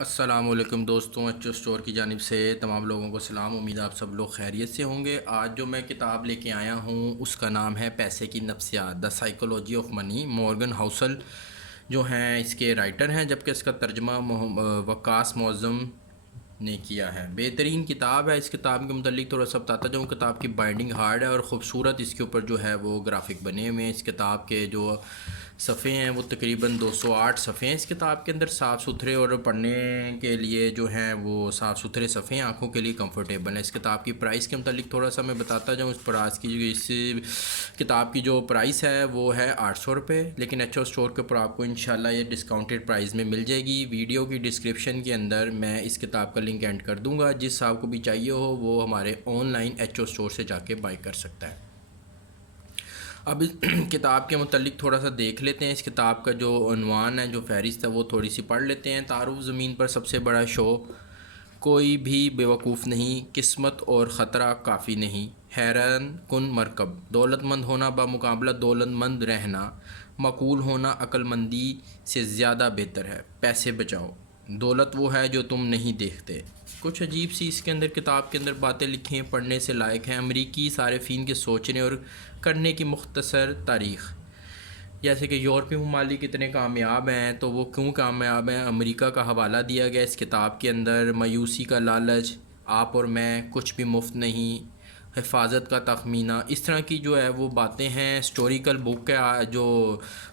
السلام علیکم دوستوں، ایچو اسٹور کی جانب سے تمام لوگوں کو سلام۔ امید آپ سب لوگ خیریت سے ہوں گے۔ آج جو میں کتاب لے کے آیا ہوں اس کا نام ہے پیسے کی نفسیات، the psychology of money. Morgan Housel جو ہیں اس کے رائٹر ہیں، جبکہ اس کا ترجمہ وقاص معظم نے کیا ہے۔ بہترین کتاب ہے۔ اس کتاب کے متعلق تھوڑا سا بتاتا جاؤں۔ کتاب کی بائنڈنگ ہارڈ ہے اور خوبصورت اس کے اوپر جو ہے وہ گرافک بنے ہوئے ہیں۔ اس کتاب کے جو صفحے ہیں وہ تقریباً 208 صفحے ہیں اس کتاب کے اندر، صاف ستھرے، اور پڑھنے کے لیے جو ہیں وہ صاف ستھرے صفحے ہیں، آنکھوں کے لیے کمفرٹیبل ہیں۔ اس کتاب کی پرائس کے متعلق تھوڑا سا میں بتاتا جاؤں۔ اس کتاب کی جو پرائس ہے وہ ہے 800 روپے، لیکن ایچ او اسٹور کے اوپر آپ کو انشاءاللہ یہ ڈسکاؤنٹڈ پرائز میں مل جائے گی۔ ویڈیو کی ڈسکرپشن کے اندر میں اس کتاب کا لنک اینڈ کر دوں گا، جس صاحب کو بھی چاہیے ہو وہ ہمارے online H O store سے جا کے بائی کر سکتا ہے۔ اب اس کتاب کے متعلق تھوڑا سا دیکھ لیتے ہیں۔ اس کتاب کا جو عنوان ہے، جو فہرست ہے، وہ تھوڑی سی پڑھ لیتے ہیں۔ تعارف زمین پر سب سے بڑا شو، کوئی بھی بیوقوف نہیں، قسمت اور خطرہ کافی نہیں، حیران کن مرکب، دولت مند ہونا بمقابلہ دولت مند رہنا، معقول ہونا عقل مندی سے زیادہ بہتر ہے، پیسے بچاؤ، دولت وہ ہے جو تم نہیں دیکھتے۔ کچھ عجیب سی اس کے اندر کتاب کے اندر باتیں لکھی ہیں، پڑھنے سے لائق ہیں۔ امریکی صارفین کے سوچنے اور کرنے کی مختصر تاریخ، جیسے کہ یورپی ممالک کتنے کامیاب ہیں تو وہ کیوں کامیاب ہیں، امریکہ کا حوالہ دیا گیا اس کتاب کے اندر۔ مایوسی کا لالچ، آپ اور میں، کچھ بھی مفت نہیں، حفاظت کا تخمینہ، اس طرح کی جو ہے وہ باتیں ہیں۔ ہسٹوریکل بک ہے جو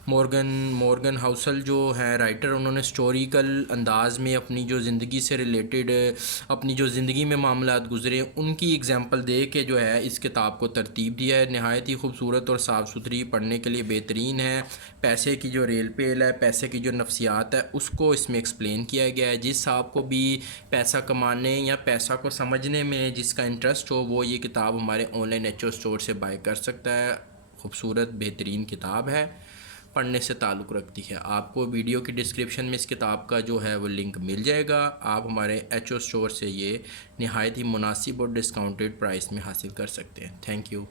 مورگن ہاؤسل جو ہیں رائٹر، انہوں نے ہسٹوریکل انداز میں اپنی جو زندگی سے ریلیٹڈ، اپنی جو زندگی میں معاملات گزرے ان کی اگزامپل دے کے جو ہے اس کتاب کو ترتیب دیا ہے۔ نہایت ہی خوبصورت اور صاف ستھری، پڑھنے کے لیے بہترین ہے۔ پیسے کی جو ریل پیل ہے، پیسے کی جو نفسیات ہے، اس کو اس میں ایکسپلین کیا گیا ہے۔ جس صاحب کو بھی پیسہ کمانے یا پیسہ کو سمجھنے میں جس کا انٹرسٹ ہو، وہ یہ کتاب ہمارے online H O store سے بائی کر سکتا ہے۔ خوبصورت بہترین کتاب ہے، پڑھنے سے تعلق رکھتی ہے۔ آپ کو ویڈیو کی ڈسکرپشن میں اس کتاب کا جو ہے وہ لنک مل جائے گا۔ آپ ہمارے ایچ او اسٹور سے یہ نہایت ہی مناسب اور ڈسکاؤنٹڈ پرائس میں حاصل کر سکتے ہیں۔ Thank you.